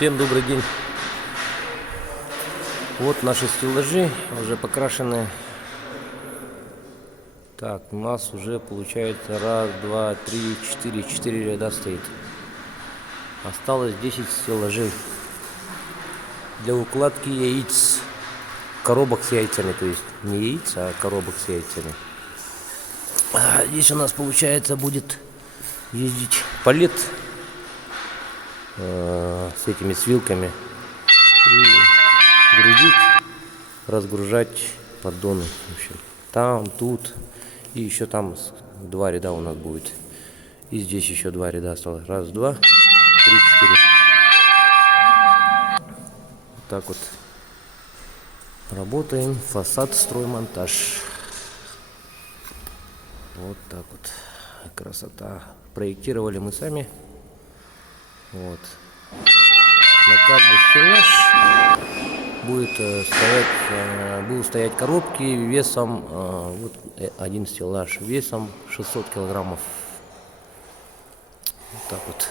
Всем добрый день. Вот наши стеллажи уже покрашены. Так, у нас уже получается раз, два, три, четыре ряда стоит. Осталось 10 стеллажей для укладки яиц. Коробок с яйцами, то есть не яиц, а коробок с яйцами. Здесь у нас получается будет ездить палет с этими свилками и грузить, разгружать поддоны. В общем, там, тут и еще там 2 ряда у нас будет. И здесь еще 2 ряда осталось. Раз, два, три, четыре. Вот так вот работаем. Фасад, строймонтаж. Вот так вот. Красота. Проектировали мы сами. Вот. На каждый стеллаж будут стоять коробки весом, вот один стеллаж весом 600 килограммов. Вот так вот.